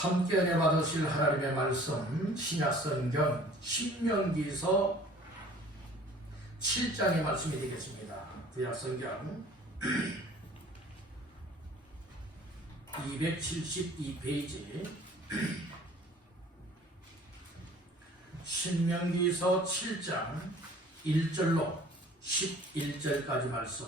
함께 은혜 받으실 하나님의 말씀 신약성경 신명기서 7장의 말씀이 되겠습니다. 구약성경 272페이지 신명기서 7장 1절로 11절까지 말씀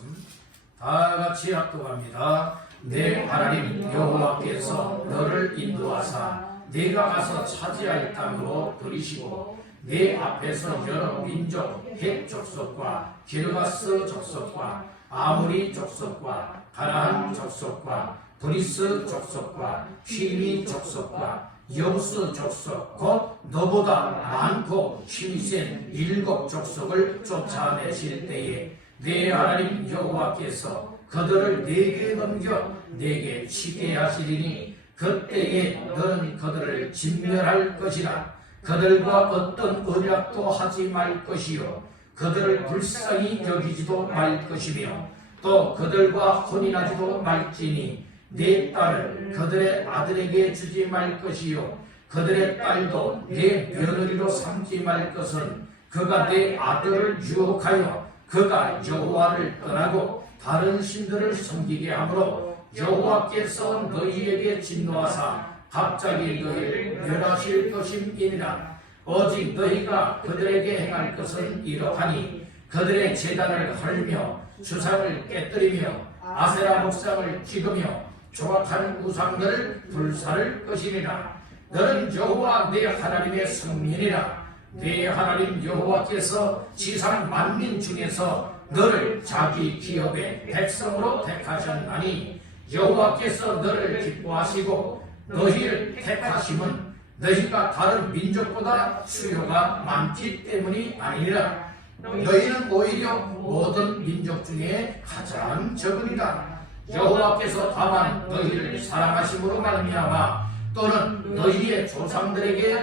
다같이 합독합니다. 내 하나님 여호와께서 너를 인도하사 네가 가서 차지할 땅으로 들이시고 내 앞에서 여러 민족 헷 족속과 기르가스 족속과 아모리 족속과 가나안 족속과 브리스 족속과 휘미 족속과 여부스 족속 곧 너보다 많고 힘이 센 7 족속을 쫓아내실 때에 내 하나님 여호와께서 그들을 내게 넘겨 내게 치게 하시리니 그때에 너는 그들을 진멸할 것이라. 그들과 어떤 언약도 하지 말 것이요 그들을 불쌍히 여기지도 말 것이며 또 그들과 혼인하지도 말지니 내 딸을 그들의 아들에게 주지 말 것이요 그들의 딸도 내 며느리로 삼지 말 것은 그가 내 아들을 유혹하여 그가 여호와를 떠나고 다른 신들을 섬기게 하므로 여호와께서 너희에게 진노하사 갑자기 너희를 멸하실 것임이니라. 오직 너희가 그들에게 행할 것은 이러하니 그들의 제단을 헐며 주상을 깨뜨리며 아세라 목상을 찍으며 조각한 우상들을 불사를 것이니라. 너는 여호와 내 하나님의 성민이라. 내 하나님 여호와께서 지상 만민 중에서 너를 자기 기업의 백성으로 택하셨나니 여호와께서 너를 기뻐하시고 너희를 택하심은 너희가 다른 민족보다 수요가 많기 때문이 아니라 너희는 오히려 모든 민족 중에 가장 적으니라. 여호와께서 다만 너희를 사랑하심으로 말미암아 또는 너희의 조상들에게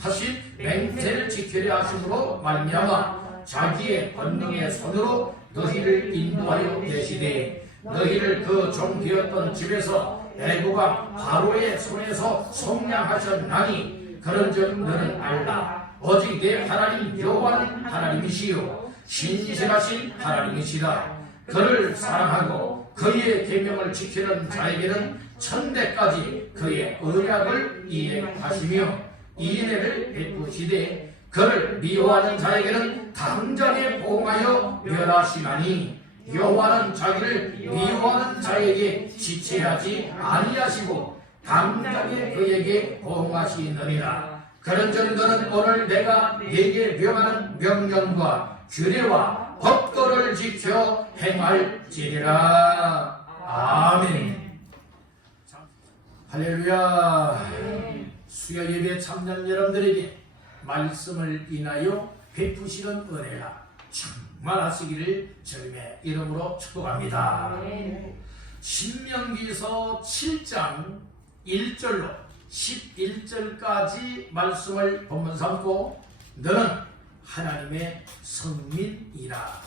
하신 맹세를 지키려 하심으로 말미암아 자기의 권능의 손으로 너희를 인도하여 계시되 너희를 그 종 되었던 집에서 애국왕 바로의 손에서 속량하셨나니 그런즉 너는 알라. 오직 내 하나님 여호와는 하나님이시요 신실하신 하나님이시다. 그를 사랑하고 그의 계명을 지키는 자에게는 천대까지 그의 언약을 이행하시며 이인애를 베푸시되 그를 미워하는 자에게는 당장에 보응하여 멸하시나니 여호와는 자기를 미워하는 자에게 지체하지 아니하시고 당장에 그에게 보응하시느니라. 그런즉 너는 오늘 내가 네게 명하는 명령과 규례와 법도를 지켜 행할지니라. 아멘. 할렐루야. 수요 예배 참여한 여러분들에게 말씀을 인하여 베푸시는 은혜가 충만하시기를 주님의 이름으로 축복합니다. 신명기서 7장 1절로 11절까지 말씀을 본문 삼고 너는 하나님의 성민이라.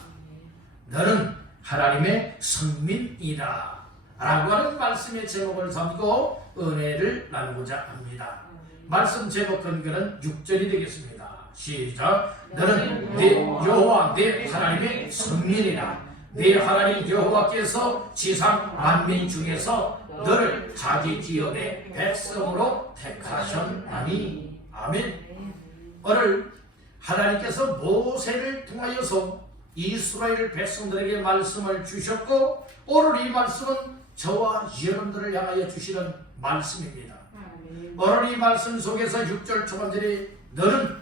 너는 하나님의 성민이라 라고 하는 말씀의 제목을 삼고 은혜를 나누고자 합니다. 말씀 제목 근거는 6절이 되겠습니다. 시작. 너는 내 여호와 내 하나님의 성민이라. 내 하나님 여호와께서 지상 만민 중에서 너를 자기 기업의 백성으로 택하셨나니. 아멘. 오늘 하나님께서 모세를 통하여서 이스라엘 백성들에게 말씀을 주셨고 오늘 이 말씀은 저와 여러분들을 향하여 주시는 말씀입니다. 오늘 이 말씀 속에서 6절 초반절에 너는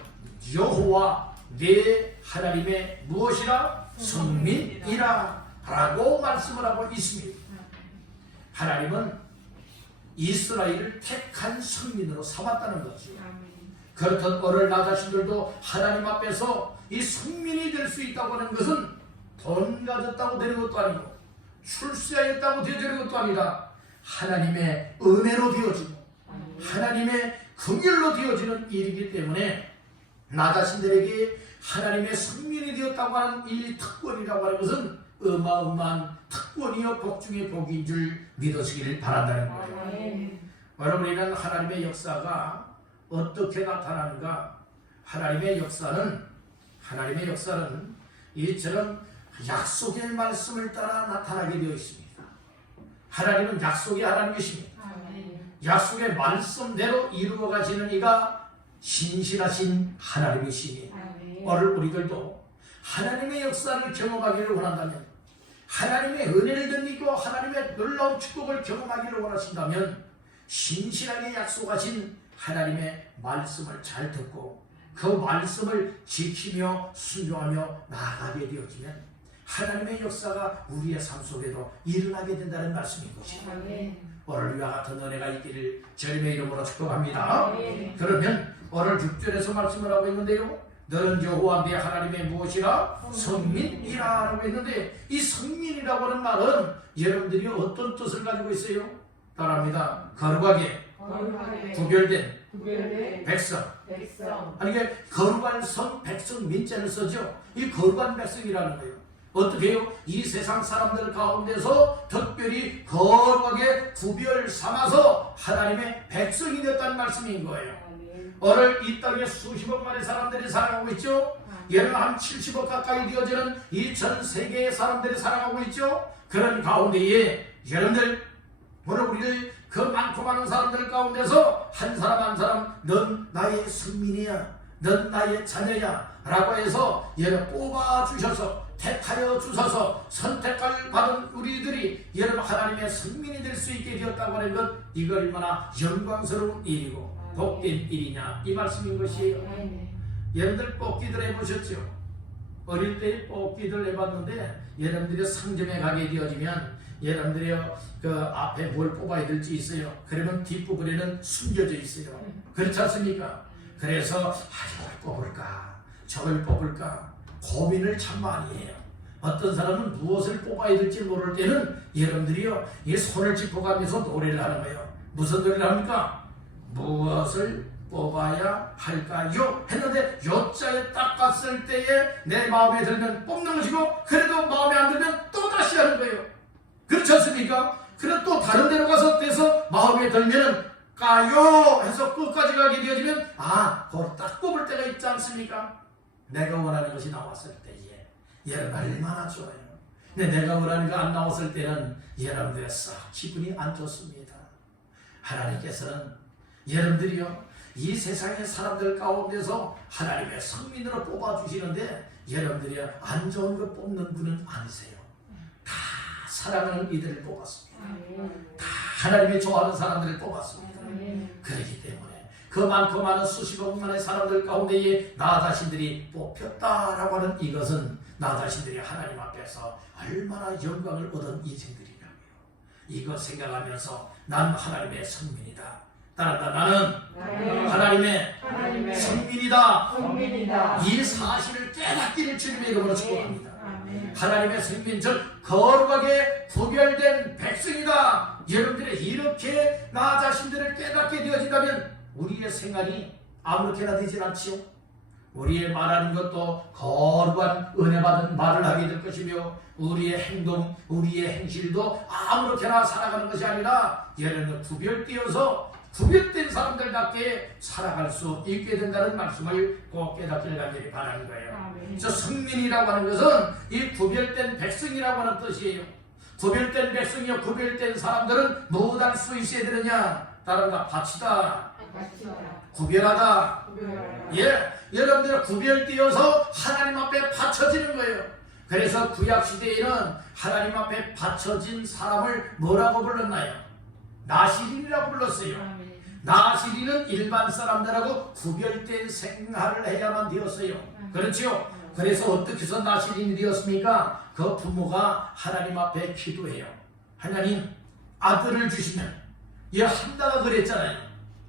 여호와 내 하나님의 무엇이라? 성민이라 라고 말씀을 하고 있습니다. 하나님은 이스라엘을 택한 성민으로 삼았다는 거죠. 그렇듯 오늘 나 자신들도 하나님 앞에서 이 성민이 될 수 있다고 하는 것은 돈 가졌다고 되는 것도 아니고 출세하였다고 되어지는 것도 아니라 하나님의 은혜로 되어지고 하나님의 긍휼로 되어지는 일이기 때문에 나 자신들에게 하나님의 성민이 되었다고 하는 이 특권이라고 하는 것은 어마어마한 특권이요 복 중의 복인 줄 믿으시기를 바란다는 거예요. 여러분, 이런 하나님의 역사가 어떻게 나타나는가? 하나님의 역사는 이처럼 약속의 말씀을 따라 나타나게 되어 있습니다. 하나님은 약속의 하나님이십니다. 약속의 말씀대로 이루어 가시는 이가 신실하신 하나님이시니, 오늘 우리들도 하나님의 역사를 경험하기를 원한다면, 하나님의 은혜를 덧입고 하나님의 놀라운 축복을 경험하기를 원하신다면, 신실하게 약속하신 하나님의 말씀을 잘 듣고 그 말씀을 지키며 순종하며 나아가게 되어지면 하나님의 역사가 우리의 삶 속에도 일어나게 된다는 말씀인 것입니다. 오늘 이와 같은 은혜가 있기를 주님의 이름으로 축복합니다. 그러면 오늘 6절에서 말씀을 하고 있는데요, 너는 여호와 내 하나님의 무엇이라? 성민이라 라고 했는데, 이 성민이라고 하는 말은 여러분들이 어떤 뜻을 가지고 있어요? 따라합니다. 거룩하게 구별된 백성. 아니, 이게 거룩한 성, 백성, 민자를 쓰죠. 이 거룩한 백성이라는 거예요. 어떻게 해요? 이 세상 사람들 가운데서 특별히 거룩하게 구별 삼아서 하나님의 백성이 됐다는 말씀인 거예요. 오늘 이 땅에 수십억만의 사람들이 살아가고 있죠. 예를 한 70억 가까이 되어지는 이 전 세계의 사람들이 살아가고 있죠. 그런 가운데에 여러분들, 오늘 우리를 그 많고 많은 사람들 가운데서 한 사람 한 사람, 넌 나의 성민이야, 넌 나의 자녀야 라고 해서 얘를 뽑아주셔서 택하여 주셔서 선택을 받은 우리들이 여러분 하나님의 성민이 될 수 있게 되었다고 하는 것, 이거 얼마나 영광스러운 일이고 복된 일이냐, 이 말씀인 것이에요. 여러분들 뽑기들 해보셨죠? 어릴 때 뽑기들 해봤는데, 여러분들이 상점에 가게 되어지면 여러분들이 그 앞에 뭘 뽑아야 될지 있어요. 그러면 뒷부분에는 숨겨져 있어요. 그렇지 않습니까? 그래서 이걸 뽑을까 저걸 뽑을까 고민을 참 많이 해요. 어떤 사람은 무엇을 뽑아야 될지 모를 때는 여러분들이요, 이 손을 짚어가면서 노래를 하는 거예요. 무슨 노래를 합니까? 무엇을 뽑아야 할까요? 했는데 요자에 딱 갔을 때에 내 마음에 들면 뽑는 것이고, 그래도 마음에 안 들면 또 다시 하는 거예요. 그렇지 않습니까? 그래도 또 다른 데로 가서 떼서 마음에 들면 까요 해서 끝까지 가게 되어지면 그걸 딱 뽑을 때가 있지 않습니까? 내가 원하는 것이 나왔을 때에 여러분 얼마나 좋아요. 근데 내가 원하는 거 안 나왔을 때는 여러분들의 썩 기분이 안 좋습니다. 하나님께서는 여러분들이요, 이 세상의 사람들 가운데서 하나님의 성민으로 뽑아주시는데, 여러분들이 안 좋은 거 뽑는 분은 아니세요. 다 사랑하는 이들을 뽑았습니다. 다 하나님이 좋아하는 사람들을 뽑았습니다. 그렇기 때문에 그 많고 많은 수십억만의 사람들 가운데에 나 자신들이 뽑혔다라고 하는 이것은 나 자신들이 하나님 앞에서 얼마나 영광을 얻은 인생들이냐고요. 이거 생각하면서 난 하나님의 성민이다. 따라다, 나는 하나님의 성민이다. 이 사실을 깨닫기를 주님의 이름으로 축복합니다. 하나님의 성민, 즉 거룩하게 구별된 백성이다. 여러분들이 이렇게 나 자신들을 깨닫게 되어진다면 우리의 생활이 아무렇게나 되질 않지요. 우리의 말하는 것도 거룩한 은혜 받은 말을 하게 될 것이며, 우리의 행동, 우리의 행실도 아무렇게나 살아가는 것이 아니라 여러분 구별되어서 구별된 사람들답게 살아갈 수 있게 된다는 말씀을 꼭 깨닫기를 간절히 바라는 거예요. 그래서 성민이라고 하는 것은 이 구별된 백성이라고 하는 뜻이에요. 구별된 백성이요, 구별된 사람들은 무엇 할 수 있어야 되느냐? 따른다, 바치다, 구별하다. 예, 여러분들 구별되어서 하나님 앞에 바쳐지는 거예요. 그래서 구약시대에는 하나님 앞에 바쳐진 사람을 뭐라고 불렀나요? 나시린이라고 불렀어요. 나시린은 일반 사람들하고 구별된 생활을 해야만 되었어요. 그렇죠? 그래서 어떻게 해서 나시린이 되었습니까? 그 부모가 하나님 앞에 기도해요. 하나님, 아들을 주시면, 한나가 그랬잖아요.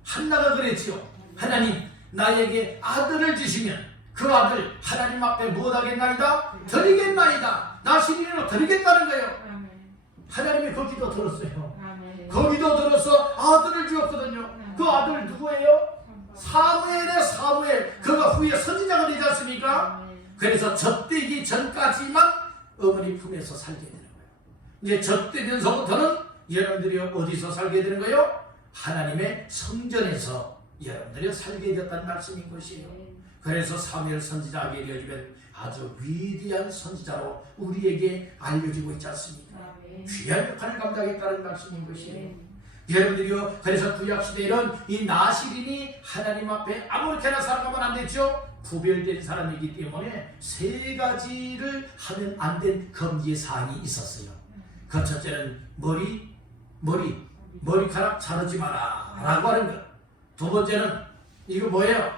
한나가 그랬죠. 하나님, 나에게 아들을 주시면 그 아들 하나님 앞에 무엇하겠나이다? 드리겠나이다. 나시린으로 드리겠다는 거예요. 하나님이 그 기도 들었어요. 그 기도 들어서 아들을 주었거든요. 그 아들 누구예요? 사무엘의 사무엘. 그가 후에 선지자가 되지 않습니까? 그래서 젖되기 전까지만 어머니 품에서 살게 되는 거예요. 이제 젖되면서부터는 여러분들이 어디서 살게 되는 거예요? 하나님의 성전에서 여러분들이 살게 되었다는 말씀인 것이에요. 그래서 사무엘 선지자에게 알려지면 아주 위대한 선지자로 우리에게 알려지고 있지 않습니까? 귀한 역할을 감당했다는 말씀인 것이에요. 여러분들이요, 그래서 구약시대에는 이 나시린이 하나님 앞에 아무렇게나 살아가면 안 됐죠. 구별된 사람이기 때문에 세 가지를 하면 안 된 금지 사항이 있었어요. 그 첫째는 머리카락 자르지 마라 라고 하는 것. 두 번째는 이거 뭐예요?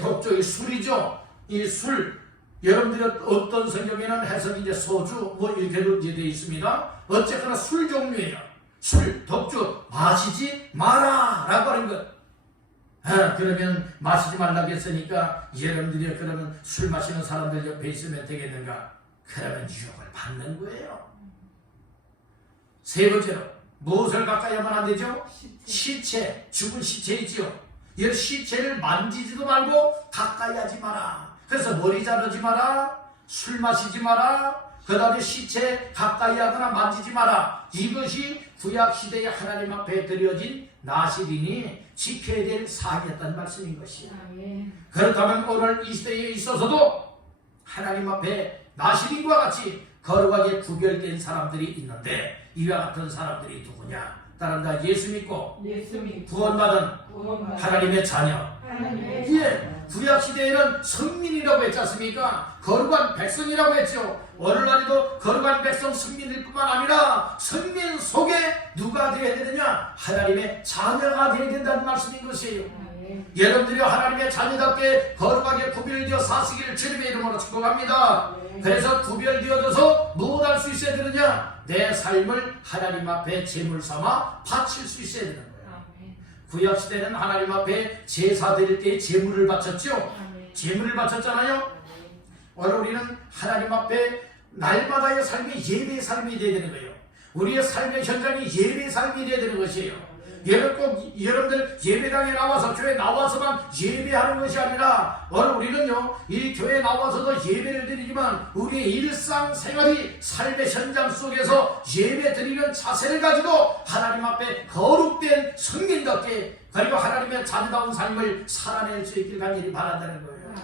독주, 이 술이죠. 이 술, 여러분들이 어떤 성경에는 해석이 이제 소주 뭐 이렇게도 이제 되어 있습니다. 어쨌거나 술 종류예요. 술, 독주 마시지 마라 라고 하는 것. 그러면 마시지 말라고 했으니까 여러분들이 그러면 술 마시는 사람들 옆에 있으면 되겠는가? 그러면 유혹을 받는 거예요. 세 번째로 무엇을 가까이 하면 안 되죠? 시체, 죽은 시체 있죠. 이 시체를 만지지도 말고 가까이 하지 마라. 그래서 머리 자르지 마라, 술 마시지 마라, 그 다음에 시체 가까이 하거나 만지지 마라. 이것이 구약시대에 하나님 앞에 드려진 나시린이 지켜야 될 사항이었다는 말씀인 것이에요. 그렇다면 오늘 이 시대에 있어서도 하나님 앞에 나시린과 같이 거룩하게 구별된 사람들이 있는데 이와 같은 사람들이 누구냐? 다른 다 예수 믿고 구원받은 하나님의 자녀. 예, 구약시대에는 성민이라고 했지 않습니까? 거룩한 백성이라고 했죠. 오늘날에도 거룩한 백성 성민일 뿐만 아니라 성민 속에 누가 되어야 되느냐? 하나님의 자녀가 되어야 된다는 말씀인 것이에요. 여러분들이 하나님의 자녀답게 거룩하게 구별되어 사시기를 주님의 이름으로 축복합니다. 그래서 구별되어져서 무엇 할 수 있어야 되느냐? 내 삶을 하나님 앞에 제물 삼아 바칠 수 있어야 되는 거예요. 구약시대는 하나님 앞에 제사 드릴 때 제물을 바쳤죠. 제물을 바쳤잖아요. 오늘 우리는 하나님 앞에 날마다의 삶이 예배의 삶이 되어야 되는 거예요. 우리의 삶의 현장이 예배의 삶이 되어야 되는 것이에요. 여러분들 예배당에 나와서 교회 나와서만 예배하는 것이 아니라 오늘 우리는요 이 교회 나와서도 예배를 드리지만 우리의 일상생활이 삶의 현장 속에서 예배 드리는 자세를 가지고 하나님 앞에 거룩된 성민답게 그리고 하나님의 자녀다운 삶을 살아낼 수 있길 간절히 바란다는 거예요.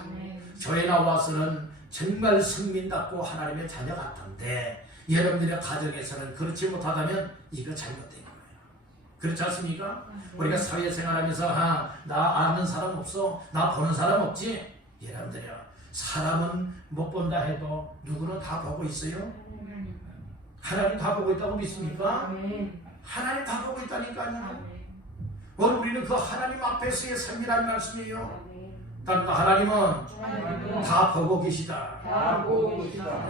교회 나와서는 정말 성민답고 하나님의 자녀 같은데 여러분들의 가정에서는 그렇지 못하다면 이거 잘못된 거예요. 그렇지 않습니까? 우리가 사회생활하면서 나 아는 사람 없어, 나 보는 사람 없지. 여러분들이요, 사람은 못 본다 해도 누구는 다 보고 있어요. 하나님 다 보고 있다고 믿습니까? 하나님 다 보고 있다니까요. 오늘 우리는 그 하나님 앞에서의 삶이라는 말씀이에요. 하나님은 다 보고 계시다.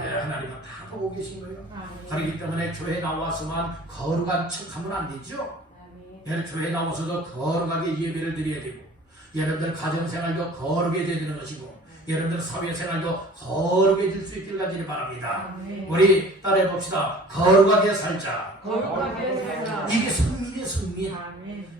네, 하나님은 다 보고 계신 거예요. 그렇기 때문에 교회 나와서만 거룩한 척하면 안 되죠. 교회 나와서도 거룩하게 예배를 드려야 되고, 여러분들 가정생활도 거룩해져야 되는 것이고, 여러분들 사회생활도 거룩해질 수 있기를 간절히 바랍니다. 우리 따라해 봅시다. 거룩하게 살자. 이게 성민이에요, 성민.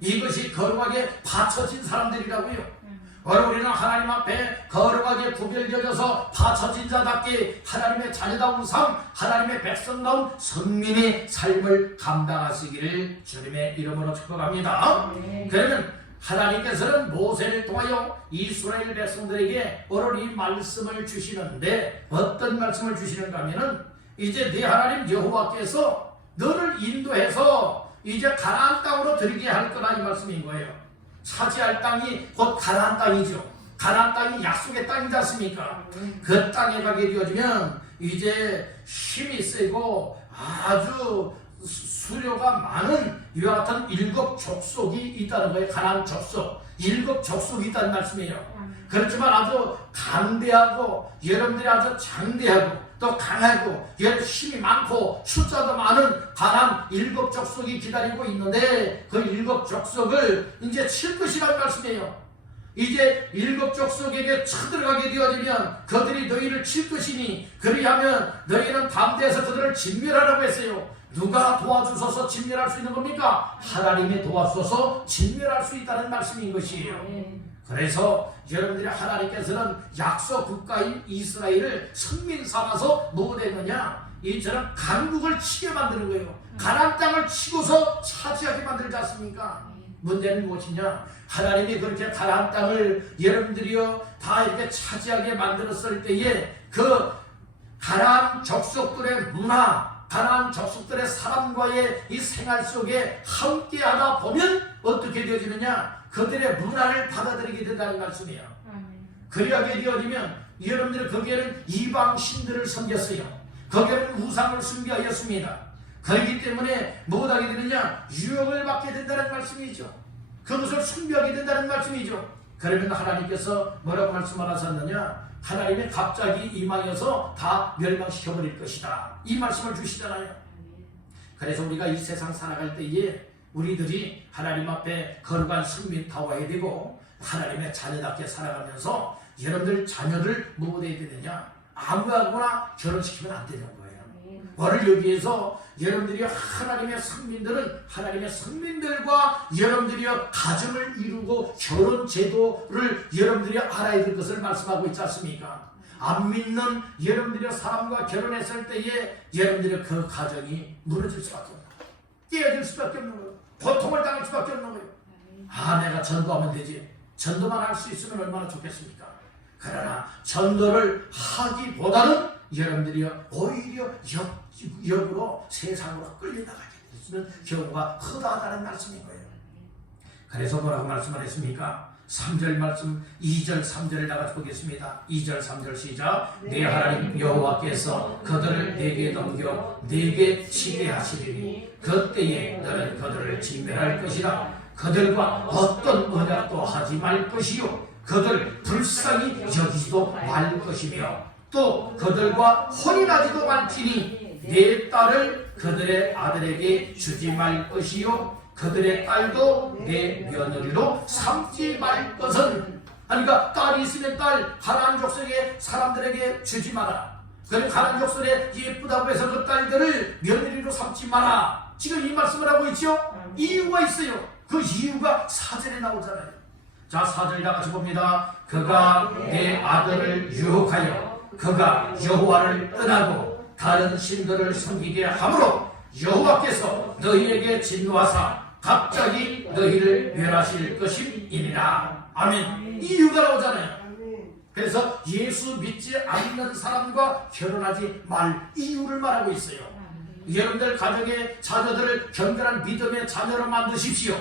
이것이 거룩하게 바쳐진 사람들이라고요. 오늘 우리는 하나님 앞에 거룩하게 구별되어져서 바쳐진 자답게 하나님의 자녀다운 삶, 하나님의 백성다운 성민의 삶을 감당하시기를 주님의 이름으로 축복합니다. 그러면 하나님께서는 모세를 통하여 이스라엘 백성들에게 오늘 이 말씀을 주시는데 어떤 말씀을 주시는가 하면은 이제 네 하나님 여호와께서 너를 인도해서 이제 가나안 땅으로 들게 할 거다 이 말씀인 거예요. 차지할 땅이 곧 가나안 땅이죠. 가나안 땅이 약속의 땅이지 않습니까? 그 땅에 가게 되어지면 이제 힘이 세고 아주 수료가 많은 이와 같은 7 족속이 있다는 거예요. 가나안 족속 7 족속이 있다는 말씀이에요. 그렇지만 아주 강대하고 여러분들이 아주 장대하고 또 강하고 힘이 많고 숫자도 많은 가나안 7 족속이 기다리고 있는데 그 7 족속을 이제 칠 것이라는 말씀이에요. 이제 7 족속에게 쳐들어가게 되어지면 그들이 너희를 칠 것이니 그리하면 너희는 담대해서 그들을 진멸하라고 했어요. 누가 도와주셔서 진멸할 수 있는 겁니까? 하나님이 도와주셔서 진멸할 수 있다는 말씀인 것이에요. 그래서 여러분들이 하나님께서는 약속 국가인 이스라엘을 성민 삼아서 뭐 되느냐? 이처럼 강국을 치게 만드는 거예요. 가나안 땅을 치고서 차지하게 만들지 않습니까? 문제는 무엇이냐? 하나님이 그렇게 가나안 땅을 여러분들이요 다 이렇게 차지하게 만들었을 때에 그 가나안 족속들의 문화, 가나안 족속들의 사람과의 이 생활 속에 함께하다 보면 어떻게 되어지느냐? 그들의 문화를 받아들이게 된다는 말씀이에요. 그리하게 되어지면 여러분들 거기에는 이방 신들을 섬겼어요. 거기에는 우상을 숭배하였습니다. 그렇기 때문에 뭐하게 되느냐? 유혹을 받게 된다는 말씀이죠. 그것을 숭배하게 된다는 말씀이죠. 그러면 하나님께서 뭐라고 말씀하셨느냐? 하나님의 갑자기 임하여서 다 멸망시켜버릴 것이다. 이 말씀을 주시잖아요. 그래서 우리가 이 세상 살아갈 때에 우리들이 하나님 앞에 거룩한 승민타워야 되고 하나님의 자녀답게 살아가면서 여러분들 자녀를 뭐 해야 되느냐? 아무거나 결혼시키면 안 되는 거예요. 뭐를 여기에서 여러분들이 하나님의 성민들은 하나님의 성민들과 여러분들이 가정을 이루고 결혼 제도를 여러분들이 알아야 될 것을 말씀하고 있지 않습니까? 안 믿는 여러분들이 사람과 결혼했을 때에 여러분들의 그 가정이 무너질 수밖에 없는 거예요. 깨어질 수밖에 없는 거예요. 고통을 당할 수밖에 없는 거예요. 아, 내가 전도하면 되지. 전도만 할 수 있으면 얼마나 좋겠습니까? 그러나 전도를 하기보다는 여러분들이 오히려 역으로 세상으로 끌려나가게 되는 경우가 허다하다는 말씀인 거예요. 그래서 뭐라고 말씀을 했습니까? 3절 말씀 2절 3절을 나가서 보겠습니다. 2절 3절 시작. 내 하나님 여호와께서 그들을 내게 넘겨 내게 치게 하시리니 그때에 너는 그들을 진멸할 것이라. 그들과 어떤 언약도 하지 말 것이요 그들 불쌍히 여기지도 말 것이며 또 그들과 혼인하지도 말지니 내 딸을 그들의 아들에게 주지 말 것이요 그들의 딸도 내 며느리로 삼지 말 것은. 그러니까 딸이 있으면 딸 가나안 족속의 사람들에게 주지 마라. 그리고 가나안 족속에 예쁘다고 해서 그 딸들을 며느리로 삼지 마라. 지금 이 말씀을 하고 있죠. 이유가 있어요. 그 이유가 4절에 나오잖아요. 자, 4절 다 같이 봅니다. 그가 내 아들을 유혹하여 그가 여호와를 떠나고 다른 신들을 섬기게 하므로 여호와께서 너희에게 진노하사 갑자기 너희를 멸하실 것임이니라. 아멘. 이유가 나오잖아요. 그래서 예수 믿지 않는 사람과 결혼하지 말 이유를 말하고 있어요. 여러분들 가정의 자녀들을 견고한 믿음의 자녀로 만드십시오.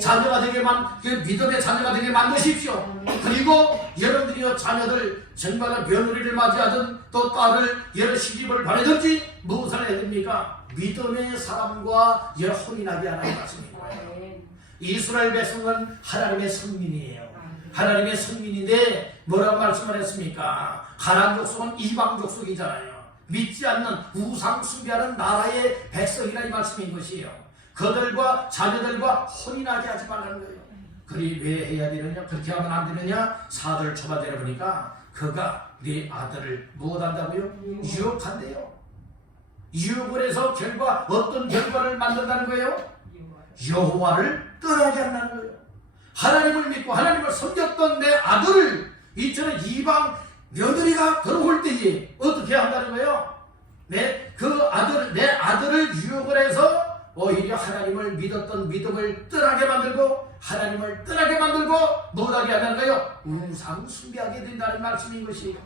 자녀가 되게만 믿음의 자녀가 되게 만드십시오. 그리고 여러분들이 자녀들 정말 며느리를 맞이하든 또 딸을 여러 시집을 보내든지 무엇을 해야 됩니까? 믿음의 사람과 혼인하게 하라는 말씀인 거예요. 이스라엘 백성은 하나님의 성민이에요. 하나님의 성민인데 뭐라고 말씀을 했습니까? 가나안 족속은 이방 족속이잖아요. 믿지 않는 우상 숭배하는 나라의 백성이라 이 말씀인 것이에요. 그들과 자녀들과 혼인하게 하지 말라는 거예요. 그리 왜 해야 되느냐? 그렇게 하면 안 되느냐? 4절 초반대로 보니까 그가 네 아들을 무엇한다고요? 유혹한대요. 유혹을 해서 결과 어떤 결과를 만든다는 거예요? 여호와를 떠나게 한다는 거예요. 하나님을 믿고 하나님을 섬겼던 내 아들을 이처럼 이방 며느리가 들어올 때에 어떻게 한다는 거예요? 내 아들을 유혹을 해서 오히려 하나님을 믿었던 믿음을 떠나게 만들고 하나님을 떠나게 만들고 못하게 하는 거예요. 우상 숭배하게 된다는 말씀인 것이에요.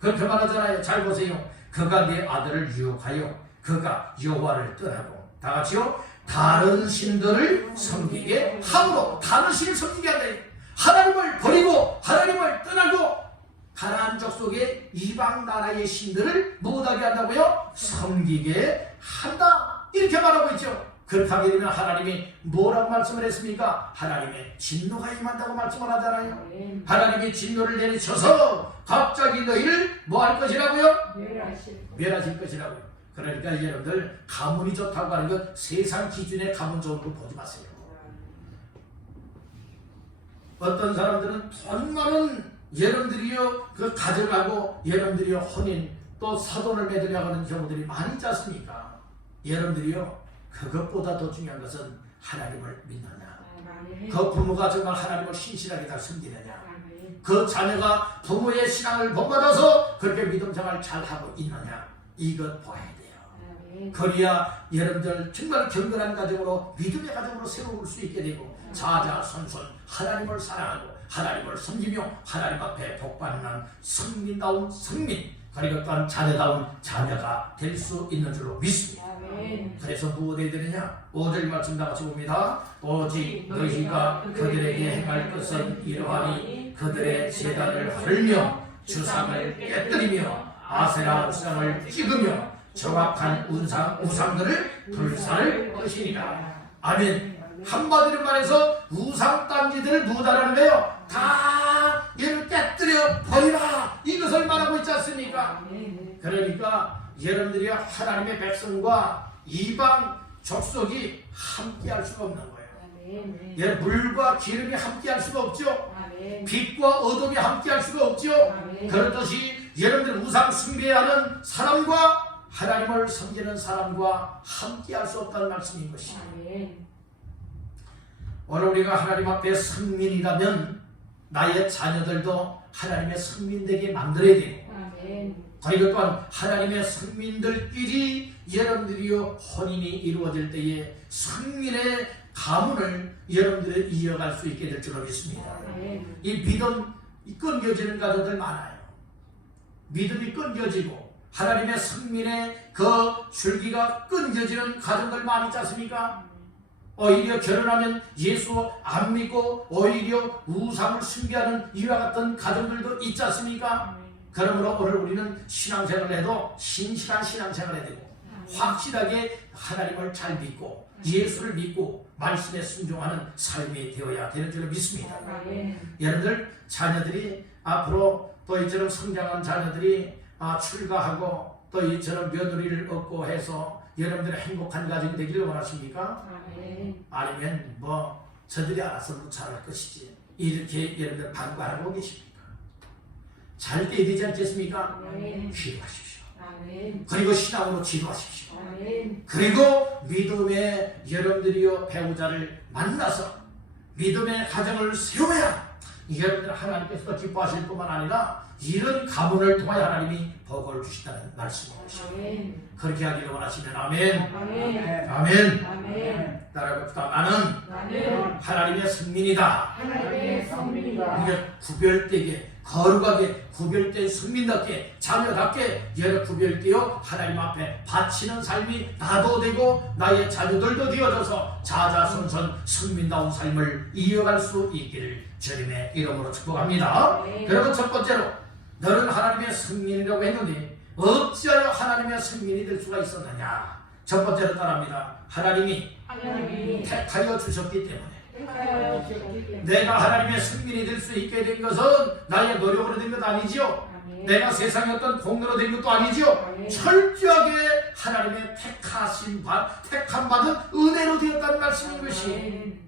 그렇게 말하잖아요. 잘 보세요. 그가 내 아들을 유혹하여 그가 여호와를 떠나고 다 같이요. 다른 신들을 섬기게 함으로 다른 신을 섬기게 한다. 하나님을 버리고 하나님을 떠나고 가나안 족속의 이방 나라의 신들을 못하게 한다고요? 섬기게 한다. 이렇게 말하고 있죠. 그렇게 하게 되면 하나님이 뭐라고 말씀을 했습니까? 하나님의 진노가 임한다고 말씀을 하잖아요. 하나님이 진노를 내리셔서 갑자기 너희를 뭐 할 것이라고요? 멸하실 것이라고요. 그러니까 여러분들 가문이 좋다고 하는 건 세상 기준의 가문 좋은 거 보지 마세요. 어떤 사람들은 돈 많은 여러분들이요 그 가정하고 여러분들이요 혼인 또 사돈을 맺으려고 하는 경우들이 많이 있지 않습니까? 여러분들이요 그것보다 더 중요한 것은 하나님을 믿느냐, 그 부모가 정말 하나님을 신실하게 잘 섬기느냐, 그 자녀가 부모의 신앙을 본받아서 그렇게 믿음 생활 잘 하고 있느냐, 이것 봐야 돼요. 그래야 여러분들 정말 경건한 가정으로 믿음의 가정으로 세워올 수 있게 되고 자자손손 하나님을 사랑하고 하나님을 섬기며 하나님 앞에 복받는 성민다운 성민 그리고 또한 자녀다운 자녀가 될 수 있는 줄로 믿습니다. 그래서 무엇이 되느냐? 5절 말씀 다 같이 봅니다. 오직 너희가 그들에게 행할 것은 이러하니 그들의 제단을 헐며 주상을 깨뜨리며 아세라 우상을 찍으며 정확한 우상들을 불살을 것이니라. 아멘. 한마디로 말해서 우상 딴지들을 누구다라는 거예요? 다 얘를 깨뜨려 버리라 이것을 말하고 있지 않습니까? 그러니까 여러분들이 하나님의 백성과 이방 족속이 함께할 수가 없는 거예요. 물과 기름이 함께할 수가 없죠. 빛과 어둠이 함께할 수가 없죠. 그렇듯이 여러분들 우상 숭배하는 사람과 하나님을 섬기는 사람과 함께할 수 없다는 말씀인 것입니다. 오늘 우리가 하나님 앞에 성민이라면 나의 자녀들도 하나님의 성민되게 만들어야 되고 그리고 또한 하나님의 성민들끼리 여러분들이요 혼인이 이루어질 때에 성민의 가문을 여러분들이 이어갈 수 있게 될 줄로 믿습니다. 이 믿음 끊겨지는 가정들 많아요. 믿음이 끊겨지고 하나님의 성민의 그 줄기가 끊겨지는 가정들 많이 있지 않습니까? 오히려 결혼하면 예수 안 믿고 오히려 우상을 숭배하는 이와 같은 가정들도 있지 않습니까? 그러므로 오늘 우리는 신앙생활을 해도 신실한 신앙생활을 해야 되고 확실하게 하나님을 잘 믿고 예수를 믿고 말씀에 순종하는 삶이 되어야 되는 줄 믿습니다. 여러분들 자녀들이 앞으로 또 이처럼 성장한 자녀들이 출가하고 또 이처럼 며느리를 얻고 해서 여러분들의 행복한 가정이 되기를 원하십니까? 아니면 뭐 저들이 알아서 잘할 것이지 이렇게 여러분들 반발하고 계십니까? 잘 돼야 되지 않겠습니까? 기도하십시오. 그리고 신앙으로 지도하십시오. 그리고 믿음의 여러분들이요 배우자를 만나서 믿음의 가정을 세워야 여러분들 하나님께서도 기뻐하실 뿐만 아니라 이런 가문을 통하여 하나님이 복을 주신다는 말씀이십니다. 그렇게 하기를 원하시면 아멘. 아멘. 따라합시다. 나는 하나님의 성민이다. 우리가 구별되게 거룩하게 구별된 성민답게 자녀답게 여러 구별되어 하나님 앞에 바치는 삶이 나도 되고 나의 자녀들도 되어져서 자자손손 성민다운 삶을 이어갈 수 있기를 주님의 이름으로 축복합니다. 그리고 첫 번째로 너는 하나님의 성민이라고 했는데 어찌하여 하나님의 성민이 될 수가 있었느냐? 첫 번째로 따라합니다. 하나님이 택하여 주셨기 때문에 내가 하나님의 성민이 될 수 있게 된 것은 나의 노력으로 된 것 아니지요. 내가 세상의 어떤 공로로 된 것도 아니지요. 철저하게 하나님의 택함 받은 은혜로 되었다는 말씀인 것이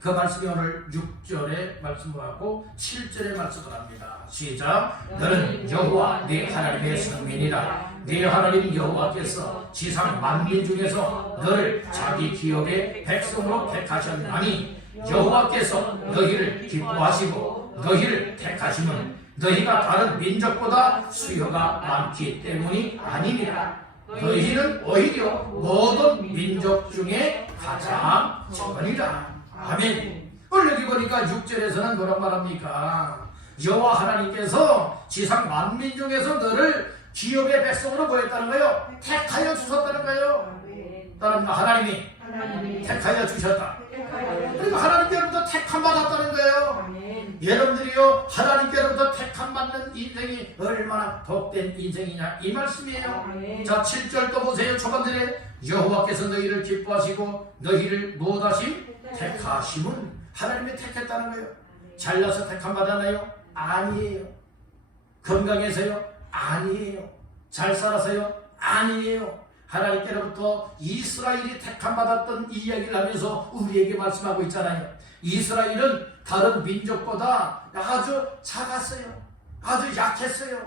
그 말씀이 오늘 6절의 말씀과 같고 7절의 말씀을 합니다. 시작. 너는 여호와 네 하나님의 성민이라. 네 하나님 여호와께서 지상 만민 중에서 너를 자기 기업의 백성으로 택하셨나니 여호와께서 너희를 기뻐하시고 너희를 택하심은 너희가 다른 민족보다 수요가 많기 때문이 아니니라. 너희는 오히려 모든 민족 중에 가장 적으니라. 아멘. 오늘 여기 보니까 6절에서는 뭐라고 말합니까? 여호와 하나님께서 지상 만민 중에서 너를 기업의 백성으로 보였다는 거예요. 택하여 주셨다는 거예요. 따라합니다. 하나님이 택하여 주셨다. 그리고 하나님께로부터 택함 받았다는 거예요. 여러분들이요 하나님께로부터 택함 받는 인생이 얼마나 복된 인생이냐 이 말씀이에요. 자 7절 또 보세요. 초반절에 여호와께서 너희를 기뻐하시고 너희를 무엇하심? 택하심은 하나님이 택했다는 거예요. 잘나서 택함 받았나요? 아니에요. 건강해서요? 아니에요. 잘 살아서요? 아니에요. 하나님께로부터 이스라엘이 택함 받았던 이 이야기를 하면서 우리에게 말씀하고 있잖아요. 이스라엘은 다른 민족보다 아주 작았어요. 아주 약했어요.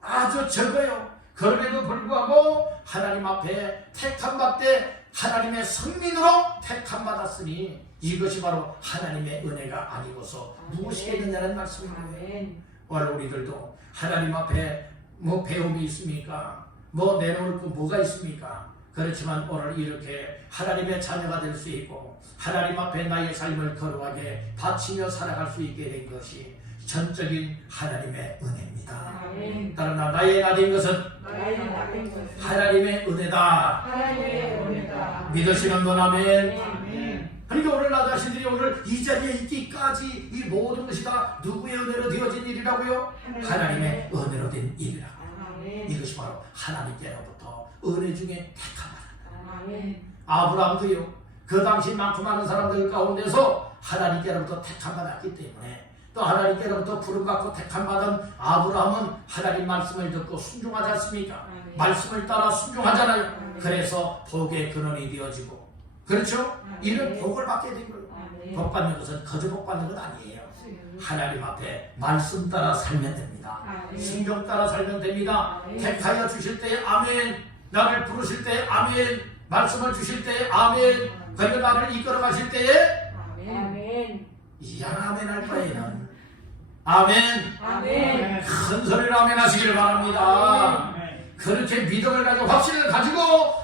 아주 적어요. 그럼에도 불구하고 하나님 앞에 택함 받되 하나님의 성민으로 택함 받았으니 이것이 바로 하나님의 은혜가 아니고서 무엇이겠느냐는 말씀입니다. 오늘 우리들도 하나님 앞에 뭐 배움이 있습니까? 뭐 내놓을 거 뭐가 있습니까? 그렇지만 오늘 이렇게 하나님의 자녀가 될 수 있고 하나님 앞에 나의 삶을 거룩하게 바치며 살아갈 수 있게 된 것이 전적인 하나님의 은혜입니다. 따라 나의 나 된 것은 하나님의 은혜다. 믿으시는 분 아멘. 그러니까 오늘 나 자신들이 오늘 이 자리에 있기까지 이 모든 것이 다 누구의 은혜로 되어진 일이라고요? 하나님의 은혜로 된 일이라고. 이것이 바로 하나님께로부터 은혜 중에 택함 받았다. 아브라함도요, 그 당시 많고 많은 사람들 가운데서 하나님께로부터 택함 받았기 때문에 또 하나님께로부터 부름받고 택함받은 아브라함은 하나님 말씀을 듣고 순종하지 않습니까? 말씀을 따라 순종하잖아요. 그래서 복의 근원이 되어지고, 그렇죠? 이런 복을 받게 된 거예요. 복 받는 것은 거저 복 받는 것 아니에요. 하나님 앞에 말씀 따라 살면 됩니다. 순종 따라 살면 됩니다. 택하여 주실 때에 아멘, 나를 부르실 때에 아멘, 말씀을 주실 때에 아멘, 그리고 나를 이끌어 가실 때에 아멘. 아멘 할 바에는 아멘. 큰 소리로 아멘 하시길 바랍니다. 그렇게 믿음을 가지고 확신을 가지고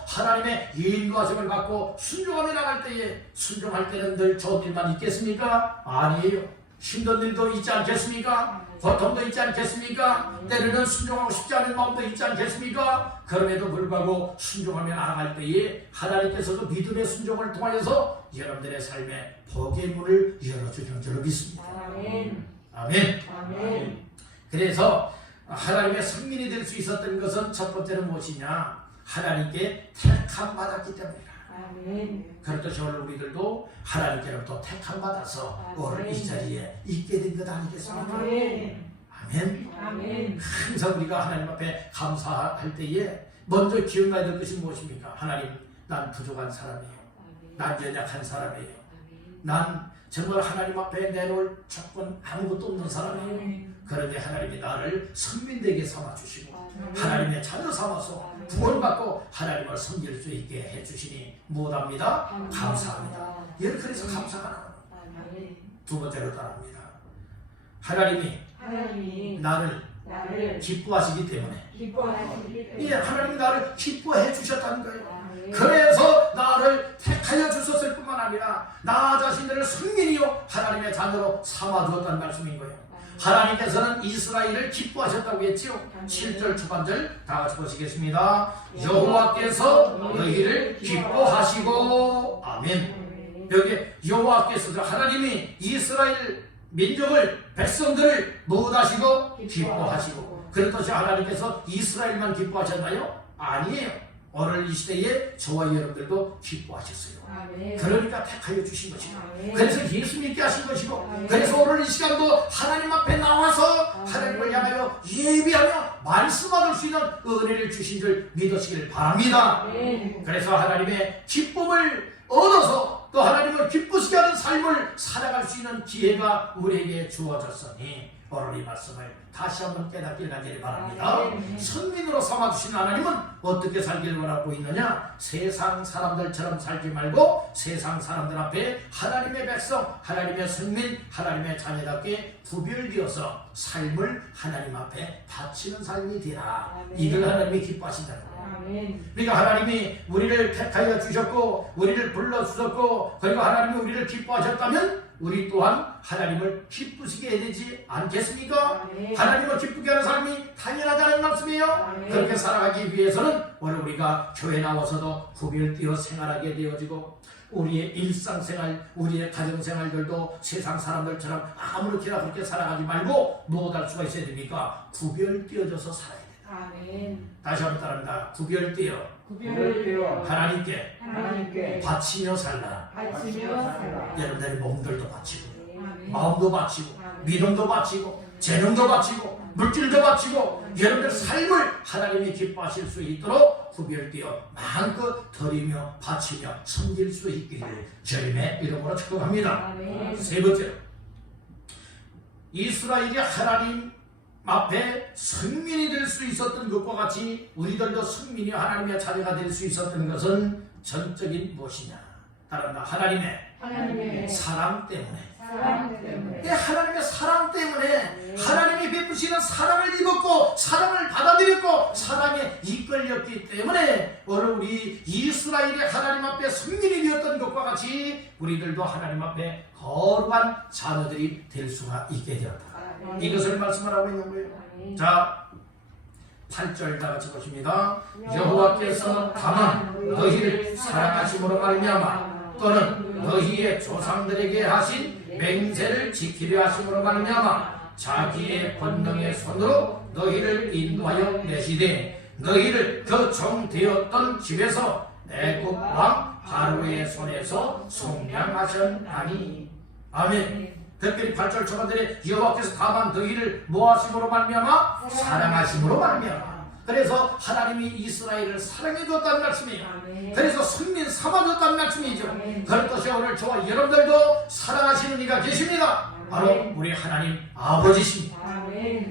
하나님의 인도하심을 받고 순종하며 나갈 때에, 순종할 때는 늘 좋은 일만 있겠습니까? 아니에요. 힘든 일도 있지 않겠습니까? 고통도 있지 않겠습니까? 때로는 순종하고 싶지 않은 마음도 있지 않겠습니까? 그럼에도 불구하고 순종하며 나아갈 때에 하나님께서도 믿음의 순종을 통하여서 여러분들의 삶에 복의 문을 열어주는 줄로 믿습니다. 아멘. 그래서 하나님의 성민이 될 수 있었던 것은 첫 번째는 무엇이냐? 하나님께 택함 받았기 때문이다. 그렇듯이 오늘 우리들도 하나님께로부터 택함 받아서 오늘 이 자리에 있게 된 것 아니겠습니까? 아멘. 항상 우리가 하나님 앞에 감사할 때에 먼저 기억나야 될 것이 무엇입니까? 하나님, 난 부족한 사람이에요. 난 연약한 사람이에요. 난 정말 하나님 앞에 내놓을 조건 아무것도 없는 사람이에요. 그런데 하나님이 나를 성민되게 삼아주시고 하나님의 자녀 삼아서 구원받고 하나님을 섬길 수 있게 해주시니 무엇합니다? 감사합니다. 예, 그래서 감사가 나옵니다. 두 번째로 따라합니다. 하나님이 나를 기뻐하시기 때문에, 예, 하나님이 나를 기뻐해 주셨다는 거예요. 그래서 나를 택하여 주셨을 뿐만 아니라 나 자신들을 성민이요 하나님의 자녀로 삼아주었다는 말씀인 거예요. 하나님께서는 이스라엘을 기뻐하셨다고 했지요. 7절 초반절 다 같이 보시겠습니다. 여호와께서 너희를 기뻐하시고, 아멘. 여기 여호와께서, 하나님이 이스라엘 민족을, 백성들을 무엇하시고? 기뻐하시고. 그렇듯이 하나님께서 이스라엘만 기뻐하셨나요? 아니에요. 오늘 이 시대에 저와 여러분들도 기뻐하셨어요. 그러니까 택하여 주신 것이고, 그래서 예수 믿게 하신 것이고, 그래서 오늘 이 시간도 하나님 앞에 나와서 하나님을 향하여 예비하며 말씀 받을 수 있는 은혜를 주신 줄 믿으시길 바랍니다. 그래서 하나님의 기쁨을 얻어서 또 하나님을 기쁘시게 하는 삶을 살아갈 수 있는 기회가 우리에게 주어졌으니 오늘 이 말씀을 다시 한번 깨닫길 간절히 바랍니다. 선민으로 삼아주신 하나님은 어떻게 살기를 원하고 있느냐? 세상 사람들처럼 살지 말고 세상 사람들 앞에 하나님의 백성, 하나님의 선민, 하나님의 자녀답게 구별되어서 삶을 하나님 앞에 바치는 삶이 되라. 이걸 하나님이 기뻐하신다는 거예요. 그러니까 하나님이 우리를 택하여 주셨고 우리를 불러주셨고, 그리고 하나님이 우리를 기뻐하셨다면 우리 또한 하나님을 기쁘시게 해야 되지 않겠습니까? 하나님을 기쁘게 하는 삶이 당연하다는 말씀이에요. 그렇게 살아가기 위해서는 오늘 우리가 교회 나와서도 구별되어 생활하게 되어지고, 우리의 일상생활, 우리의 가정생활들도 세상 사람들처럼 아무렇게나 그렇게 살아가지 말고 무엇할 수가 있어야 됩니까? 구별되어져서 살아야 돼요. 다시 한번 따라합니다. 구별되어 하나님께 바치며 살라. 여러분들의 몸들도 바치고, 마음도 바치고, 믿음도 바치고, 재능도 바치고, 물질도 바치고, 여러분들 삶을 하나님이 기뻐하실 수 있도록 구별되어 마음껏 드리며 바치며 섬길 수 있기를 주님의 이름으로 축복합니다. 세 번째로, 이스라엘이 하나님 앞에 성민이 될 수 있었던 것과 같이 우리들도 성민이 하나님의 자녀가 될 수 있었던 것은 전적인 무엇이냐? 따라합니다. 하나님의 사랑 때문에. 사랑 하나님의 사랑 때문에 하나님이 베푸시는 사랑을 입었고 사랑을 받아들였고 사랑에 이끌렸기 때문에 오늘 우리 이스라엘이 하나님 앞에 승민이 되었던 것과 같이 우리들도 하나님 앞에 거룩한 자녀들이 될 수가 있게 되었다. 이것을 말씀을 하고 있는 거예요. 자, 8절 다 같이 보십니다. 여호와께서 다만 너희를 사랑하심으로 말미암아 또는 너희의 조상들에게 하신 맹세를 지키려 하심으로 말미암아 자기의 권능의 손으로 너희를 인도하여 내시되 너희를 그 종 되었던 집에서 애굽 왕 바로의 손에서 속량하셨나니. 아멘. 특별히 8절 초반절에 여호와께서 다만 너희를 뭐하심으로 말미암아? 사랑하심으로 말미암아. 그래서 하나님이 이스라엘을 사랑해줬다는 말씀이에요. 그래서 승민 삼아줬다는 말씀이죠. 그렇듯이 오늘 저와 여러분들도 사랑하시는 이가 계십니다. 바로 우리 하나님 아버지십니다.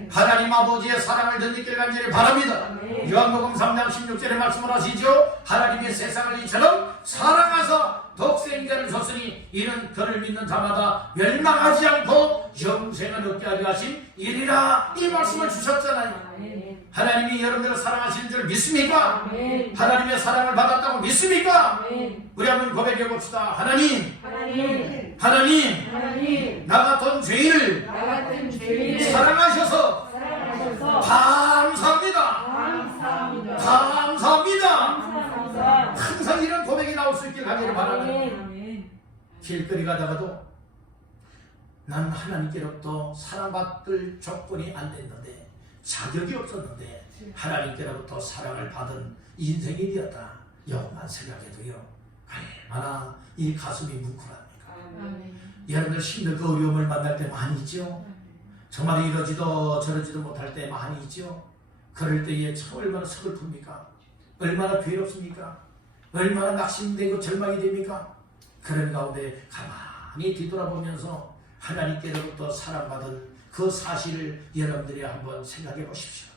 하나님 아버지의 사랑을 덧입길 간절히 바랍니다. 요한복음 3장 16절에 말씀을 하시죠. 하나님이 세상을 이처럼 사랑하사 독생자를 줬으니 이는 그를 믿는 자마다 멸망하지 않고 영생을 얻게 하려 하신 일이라. 이 말씀을 주셨잖아요. 하나님이 여러분들을 사랑하시는 줄 믿습니까? 하나님의 사랑을 받았다고 믿습니까? 우리 한번 고백해 봅시다. 하나님, 나 같은 죄인을 사랑하셔서 감사합니다. 항상 이런 고백이 나올 수 있길 간절히 바랍니다. 길거리 가다가도 난 하나님께로부터 사랑받을 조건이 안 됐는데, 자격이 없었는데 하나님께로부터 사랑을 받은 인생이 되었다. 이것만 생각해도요, 얼마나 이 가슴이 뭉클합니까? 여러분들 힘들고 어려움을 만날 때 많이 있죠. 정말 이러지도 저러지도 못할 때 많이 있죠. 그럴 때에 참 얼마나 서글픕니까? 얼마나 괴롭습니까? 얼마나 낙심되고 절망이 됩니까? 그런 가운데 가만히 뒤돌아보면서 하나님께로부터 사랑받은 그 사실을 여러분들이 한번 생각해 보십시오.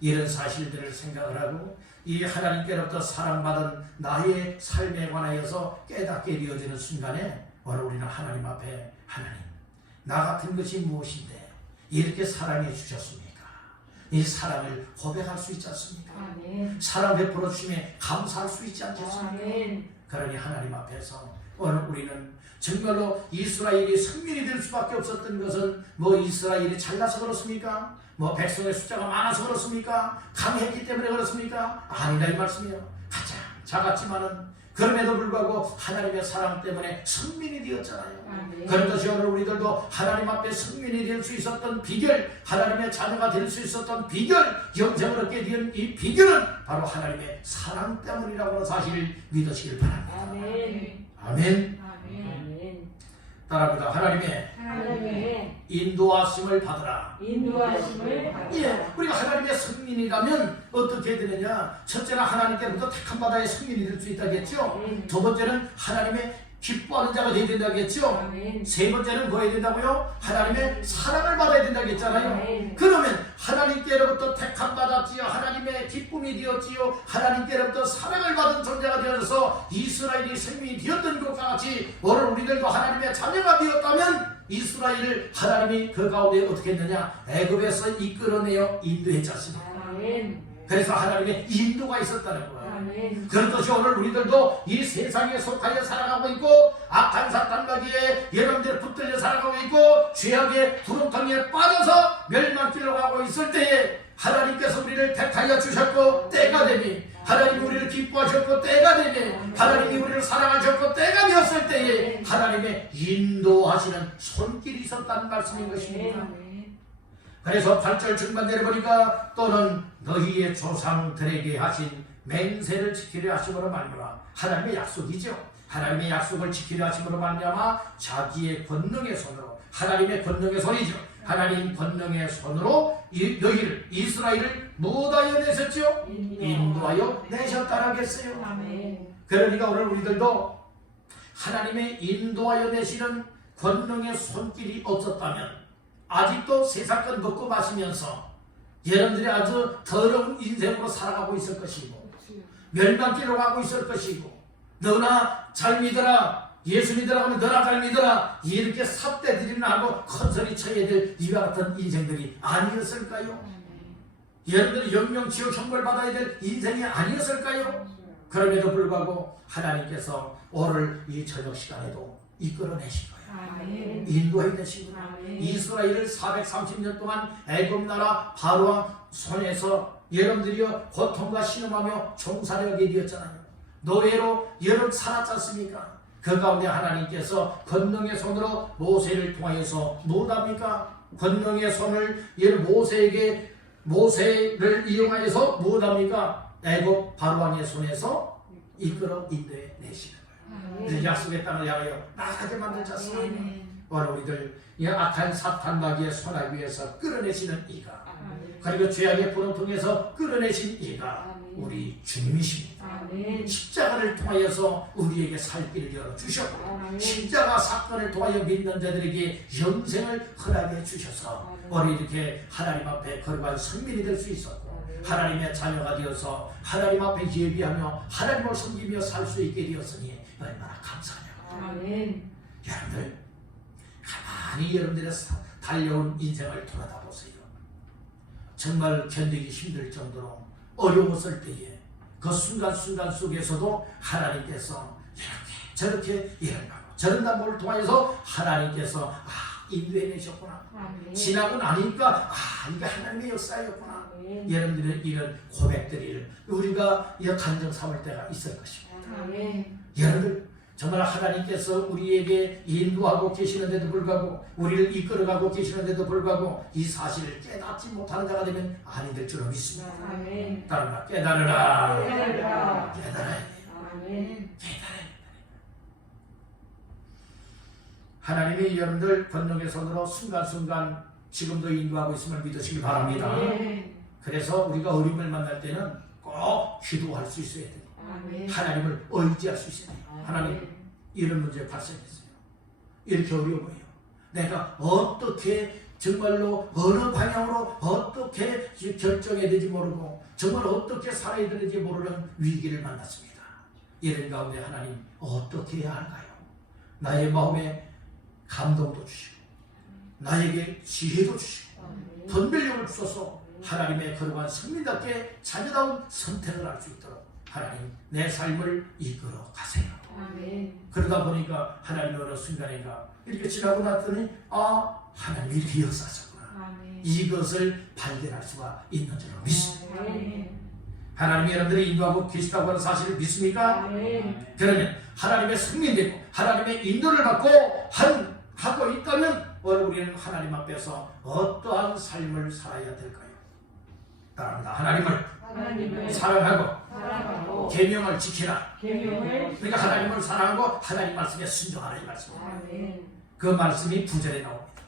이런 사실들을 생각을 하고 이 하나님께로부터 사랑받은 나의 삶에 관하여서 깨닫게 되어지는 순간에 오늘 우리는 하나님 앞에, 하나님, 나 같은 것이 무엇인데 이렇게 사랑해 주셨습니까? 이 사랑을 고백할 수 있지 않습니까? 사랑 베풀어 주심에 감사할 수 있지 않겠습니까? 그러니 하나님 앞에서 오늘 우리는 정말로 이스라엘이 승민이 될 수밖에 없었던 것은 뭐 이스라엘이 잘나서 그렇습니까? 뭐 백성의 숫자가 많아서 그렇습니까? 강했기 때문에 그렇습니까? 아니다 이 말씀이요. 가장 작았지만은 그럼에도 불구하고 하나님의 사랑 때문에 승민이 되었잖아요. 그렇듯이 오늘 우리들도 하나님 앞에 승민이 될 수 있었던 비결, 하나님의 자녀가 될 수 있었던 비결, 영생을 얻게 된 이 비결은 바로 하나님의 사랑 때문이라고 하는 사실을 믿으시길 바랍니다. 아멘. 따라합니다. 하나님의 인도하심을 받으라. 예, 우리가 하나님의 성민이라면 어떻게 되느냐? 첫째는 하나님께로부터 택한 바다의 성민이 될 수 있다겠죠. 두 번째는 하나님의 기뻐하는 자가 되어야 된다겠죠. 세 번째는 뭐 해야 된다고요? 하나님의 사랑을 받아야 된다겠잖아요. 그러면 하나님께로부터 택함 받았지요, 하나님의 기쁨이 되었지요, 하나님께로부터 사랑을 받은 존재가 되어서 이스라엘이 생명이 되었던 것과 같이 오늘 우리들도 하나님의 자녀가 되었다면 이스라엘을 하나님이 그 가운데 어떻게 했느냐? 애굽에서 이끌어내어 인도했지 않습니까? 그래서 하나님의 인도가 있었다는 거예요. 그렇듯이 오늘 우리들도 이 세상에 속하여 살아가고 있고 악한 사탄 마귀에 여러분들 붙들려 살아가고 있고 죄악의 구렁텅이에 빠져서 멸망길로 가고 있을 때에 하나님께서 우리를 택하여 주셨고 때가 되니, 하나님이 우리를 기뻐하셨고 때가 되니, 하나님이 우리를 사랑하셨고 때가 되었을 때에 하나님의 인도하시는 손길이 있었다는 말씀인 것입니다. 그래서 8절 중반절에 보니까 또는 너희의 조상들에게 하신 맹세를 지키려 하심으로 말미암아, 하나님의 약속이죠. 하나님의 약속을 지키려 하심으로 말미암아 자기의 권능의 손으로, 하나님의 권능의 손이죠. 하나님 권능의 손으로 너희를, 이스라엘을 무엇하여 내셨죠? 인도하여 내셨다라 하겠어요. 그러니까 오늘 우리들도 하나님의 인도하여 내시는 권능의 손길이 없었다면 아직도 세상 것 먹고 마시면서 여러분들이 아주 더러운 인생으로 살아가고 있을 것이고 멸망길로 가고 있을 것이고 너나 잘 믿어라, 예수 믿으라 하면 너나 잘 믿어라, 이렇게 삿대들이나 하고 컨설이 쳐야 될 이와 같은 인생들이 아니었을까요? 여러분들이 영영 지옥 형벌 받아야 될 인생이 아니었을까요? 그럼에도 불구하고 하나님께서 오늘 이 저녁 시간에도 이끌어내신 거예요. 인도해 내신 거예요. 이스라엘을 430년 동안 애굽 나라 바로왕 손에서 여러분들이요 고통과 신음하며 종살이하게 되었잖아요. 노예로 여러분 살았지 않습니까? 그 가운데 하나님께서 권능의 손으로 모세를 통하여서 무엇합니까? 권능의 손을 모세를 이용하여서 무엇합니까? 애굽 바로왕의 손에서 이끌어 인도해 내시는 거예요. 약속의 땅을 향하여 나가게 만들지 않습니까? 오늘 우리들 이 악한 사탄 마귀의 손아귀 위에서 끌어내시는 이가, 그리고 죄악의 불을 통해서 끌어내신 이가 우리 주님이십니다. 십자가를 통하여서 우리에게 살 길을 열어주셨고, 십자가 사건을 통하여 믿는 자들에게 영생을 허락해 주셔서 우리 이렇게 하나님 앞에 거룩한 성민이 될 수 있었고, 하나님의 자녀가 되어서 하나님 앞에 예비하며 하나님을 섬기며 살 수 있게 되었으니 얼마나 감사하냐고. 여러분들 가만히 여러분들의 달려온 인생을 돌아다 보세요. 정말 견디기 힘들 정도로 어려웠을 때에 그 순간순간 속에서도 하나님께서 이렇게 저렇게 일어나고 저런 단보를 통해서 하나님께서 인도해내셨구나. 지나고 나니까 이게 하나님의 역사였구나. 여러분들의 이런 고백들을 우리가 간증 삼을 때가 있을 것입니다. 여러분들 정말 하나님께서 우리에게 인도하고 계시는데도 불구하고, 우리를 이끌어가고 계시는데도 불구하고 이 사실을 깨닫지 못하는 자가 되면 아니 될 줄로 믿습니다. 따르라, 깨달으라. 깨달아야 돼요. 깨달아야 돼요. 하나님이 여러분들 권능의 손으로 순간순간 지금도 인도하고 있음을 믿으시기 바랍니다. 그래서 우리가 어려움을 만날 때는 꼭 기도할 수 있어야 돼요. 하나님을 의지할 수 있어야 돼요. 하나님, 이런 문제 발생했어요. 이렇게 어려워요. 내가 어떻게 정말로 어느 방향으로 어떻게 결정해야 될지 모르고 정말 어떻게 살아야 되는지 모르는 위기를 만났습니다. 이런 가운데 하나님 어떻게 해야 할까요? 나의 마음에 감동도 주시고 나에게 지혜도 주시고 덤벨력을 주셔서 하나님의 거룩한 성민답게 자녀다운 선택을 할 수 있도록 하나님 내 삶을 이끌어 가세요. 그러다 보니까 하나님 어느 순간인가 이렇게 지나고 났더니 하나님이 이렇게 역사하셨구나. 이것을 발견할 수가 있는 줄로 믿습니다. 하나님이 여러분들이 인도하고 계시다고 하는 사실을 믿습니까? 그러면 하나님의 승리되고 하나님의 인도를 받고 하고 있다면 우리는 하나님 앞에서 어떠한 삶을 살아야 될까요? 따릅니다. 하나님을 사랑하고 계명을 지키라. 그러니까 하나님을 사랑하고 하나님 말씀에 순종하라 이 말씀입니다. 그 말씀이 9절에 나옵니다.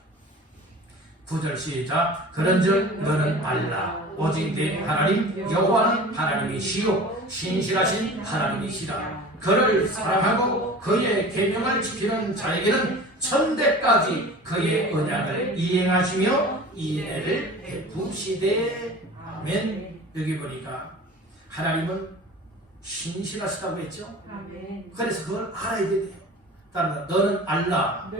9절 시작. 그런즉 너는 알라 오직 내 하나님 여호와는 하나님이시요 신실하신 하나님이시라. 그를 사랑하고 그의 계명을 지키는 자에게는 천대까지 그의 언약을 이행하시며 인애를 베푸시되. 아멘. 여기 보니까 하나님은 신실하시다고 했죠. 그래서 그걸 알아야 돼요. 따라서 너는 알라.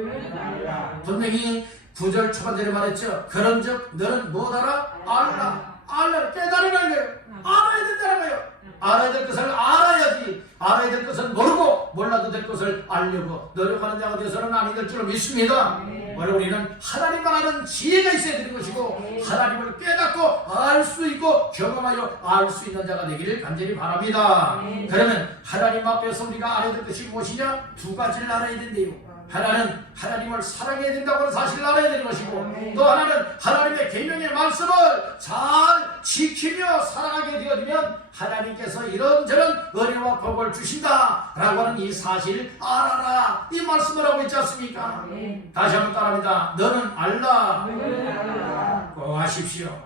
분명히 9절 초반절에 말했죠. 그런즉 너는 못 알아? 알라. 깨달으라는 거예요. 알아야 된다는 거예요. 알아야 될 것을 알아야지. 알아야 될 것은 모르고 몰라도 될 것을 알려고 노력하는 자가 되어서는 아니 될 줄로 믿습니다. 우리는 하나님만 아는 지혜가 있어야 되는 것이고 하나님을 깨닫고 알 수 있고 경험하여 알 수 있는 자가 되기를 간절히 바랍니다. 그러면 하나님 앞에서 우리가 알아야 될 것이 무엇이냐? 두 가지를 알아야 된대요. 하나는 하나님을 사랑해야 된다고 하는 사실을 알아야 되는 것이고, 또 하나는 하나님의 계명의 말씀을 잘 지키며 살아가게 되어지면 하나님께서 이런저런 은혜와 복을 주신다라고 하는 이 사실을 알아라, 이 말씀을 하고 있지 않습니까? 다시 한번 따라합니다. 너는 알라. 꼭 하십시오.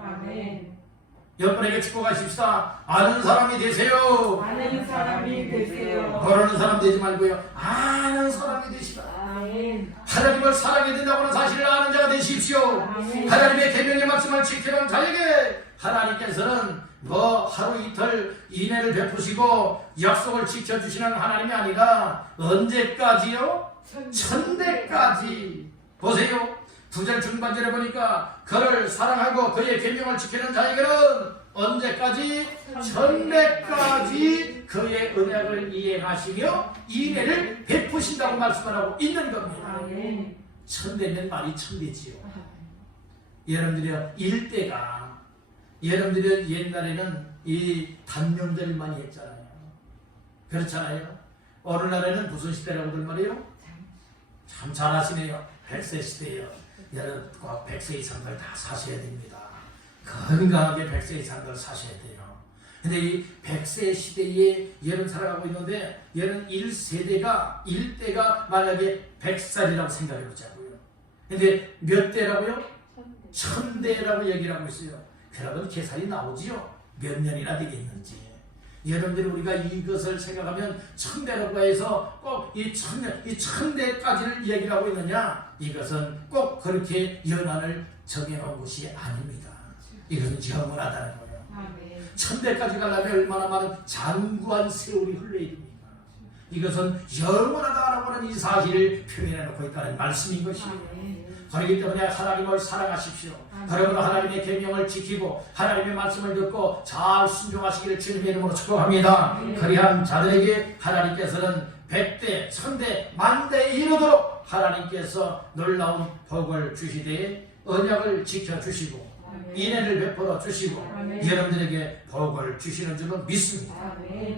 옆분에게 축복하십시다. 아는 사람이 되세요. 아는 사람이 되세요. 모르는 사람 되지 말고요. 아는 사람이 되시라. 아멘. 하나님을 사랑해야 된다고 하는 사실을 아는 자가 되십시오. 아멘. 하나님의 계명의 말씀을 지키는 자에게 하나님께서는 뭐 하루 이틀 이내를 베푸시고 약속을 지켜주시는 하나님이 아니라 언제까지요? 천대까지. 보세요. 9절 중반절에 보니까 그를 사랑하고 그의 계명을 지키는 자에게는 언제까지? 천대까지 그의 언약을 이행하시며 이내를 베푸신다고 말씀을 하고 있는 겁니다. 아멘. 천대는 말이 천대지요. 여러분들이요, 일대가 여러분들이 옛날에는 이 단명절을 많이 했잖아요. 그렇잖아요. 어느 날에는 무슨 시대라고들 말해요? 참 잘하시네요. 100세 시대예요. 여러분 꼭 100세 이상들 다 사셔야 됩니다. 건강하게 100세 이상들 사셔야 돼요. 근데 이 100세 시대에 여러분 살아가고 있는데 여러분 1세대가 1대가 만약에 100살이라고 생각해 보자고요. 근데 몇 대라고요? 1000대라고 얘기를 하고 있어요. 그러면 계산이 나오지요. 몇 년이나 되겠는지. 여러분들이 우리가 이것을 생각하면 1000대라고 해서 꼭 이 1000대까지를 얘기를 하고 있느냐? 이것은 꼭 그렇게 연한을 정해놓은 것이 아닙니다. 이것은 영원하다는 거예요. 1000대까지 가려면 얼마나 많은 장구한 세월이 흘러야 됩니까? 이것은 영원하다라고 하는 이 사실을 표현해 놓고 있다는 말씀인 것이에요. 그렇기 때문에 하나님을 사랑하십시오. 그러므로 하나님의 계명을 지키고 하나님의 말씀을 듣고 잘 순종하시기를 주님의 이름으로 축복합니다. 그리한 자들에게 하나님께서는 100대, 1000대, 만대에 이르도록 하나님께서 놀라운 복을 주시되 언약을 지켜주시고 인애를 베풀어 주시고 여러분들에게 복을 주시는 줄은 믿습니다.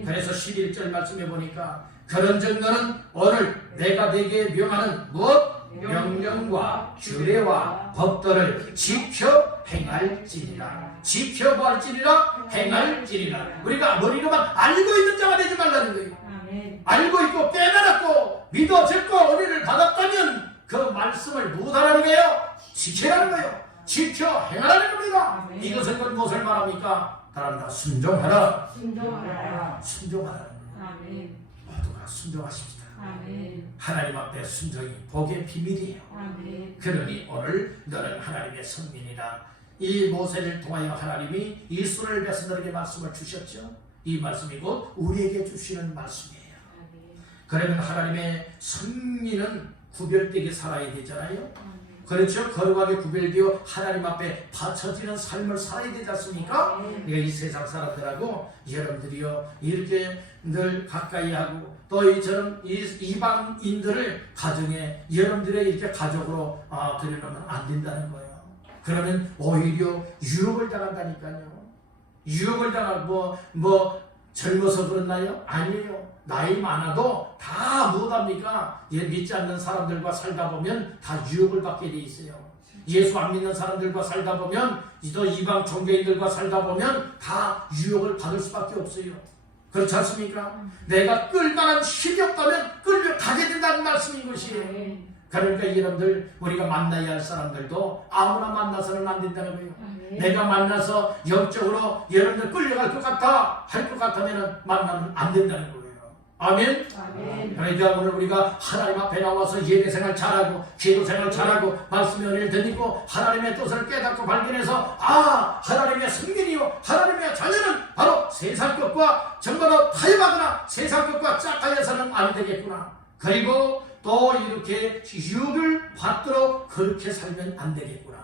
그래서 11절 말씀해 보니까 그런즉 너는 오늘 내가 네게 명하는 무엇? 명령과 규례와 법도를 지켜 행할지니라. 지켜볼지니라, 행할지니라. 우리가 머리로만 알고 있는 자가 되지 말라는 거예요. 알고 있고 깨달았고 믿어졌고 은혜를 받았다면 그 말씀을 무엇하라는 거예요? 지켜라는 거예요. 지켜 행하라는 겁니다. 이것은 무엇을 말합니까? 따라합니다. 순종하라. 순종하라. 순종하라는 거예요. 모두가 순종하십시다. 하나님 앞에 순종이 복의 비밀이에요. 그러니 오늘 너는 하나님의 성민이라. 이 모세를 통하여 하나님이 이 손을 베서 너에게 말씀을 주셨죠. 이 말씀이 곧 우리에게 주시는 말씀이에요. 그러면 하나님의 성민은 구별되게 살아야 되잖아요. 그렇죠. 거룩하게 구별되어 하나님 앞에 바쳐지는 삶을 살아야 되지 않습니까? 그러니까 이 세상 사람들하고 여러분들이요 이렇게 늘 가까이 하고 또 이처럼 이방인들을 가정에 여러분들의 이렇게 가족으로 들여놓으면 안 된다는 거예요. 그러면 오히려 유혹을 당한다니까요. 유혹을 당하고 뭐 젊어서 그렇나요? 아니에요. 나이 많아도 다 무엇합니까? 믿지 않는 사람들과 살다 보면 다 유혹을 받게 돼 있어요. 예수 안 믿는 사람들과 살다 보면 또 이방 종교인들과 살다 보면 다 유혹을 받을 수밖에 없어요. 그렇지 않습니까? 내가 끌만한 힘이 없다면 끌려가게 된다는 말씀인 것이에요. 그러니까 여러분들 우리가 만나야 할 사람들도 아무나 만나서는 안 된다는 거예요. 내가 만나서 영적으로 여러분들 끌려갈 것 같아 할 것 같으면 만나면 안 된다는 거예요. 아멘? 그러니까 오늘 우리가 하나님 앞에 나와서 예배생활 잘하고 기도생활 잘하고 말씀의 은혜를 드리고 하나님의 뜻을 깨닫고 발견해서 하나님의 성민이요 하나님의 자녀는 바로 세상 것과 정말로 타협하거나 세상 것과 짝하여서는 안 되겠구나. 그리고 또 이렇게 유혹을 받도록 그렇게 살면 안 되겠구나.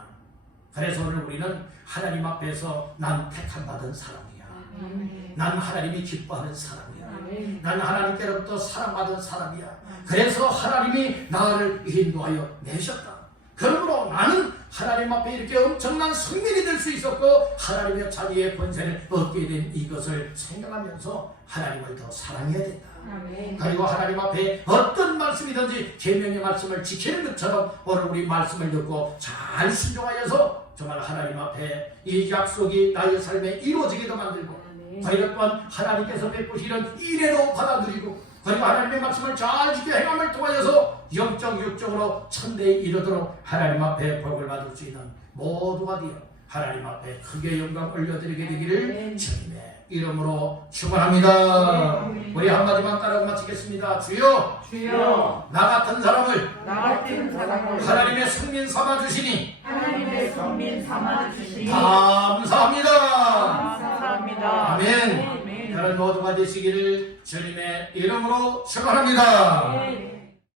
그래서 오늘 우리는 하나님 앞에서 난 택함받은 사람이야. 난 하나님이 기뻐하는 사람이야. 난 하나님께로부터 사랑받은 사람이야. 그래서 하나님이 나를 인도하여 내셨다. 그러므로 나는 하나님 앞에 이렇게 엄청난 성민이 될 수 있었고 하나님의 자녀의 권세를 얻게 된 이것을 생각하면서 하나님을 더 사랑해야 된다. 그리고 하나님 앞에 어떤 말씀이든지 계명의 말씀을 지키는 것처럼 오늘 우리 말씀을 듣고 잘 순종하여서 정말 하나님 앞에 이 약속이 나의 삶에 이루어지게도 만들고 그리고 또한 하나님께서 베푸시는 이래로 받아들이고 그리고 하나님의 말씀을 잘 지켜 행함을 통하여서 영적 육적으로 천대에 이르도록 하나님 앞에 복을 받을 수 있는 모두가 되어 하나님 앞에 크게 영광 올려드리게 되기를 주님의 이름으로 축원합니다. 우리 한마디만 따라고 마치겠습니다. 주여, 주여 나 같은 사람을 나 같은 사람을 하나님의 성민 삼아주시니 하나님의 성민 삼아주시니 감사합니다. 감사합니다. 아멘. 여러분 모두가 되시기를 주님의 이름으로 축원합니다. 아멘.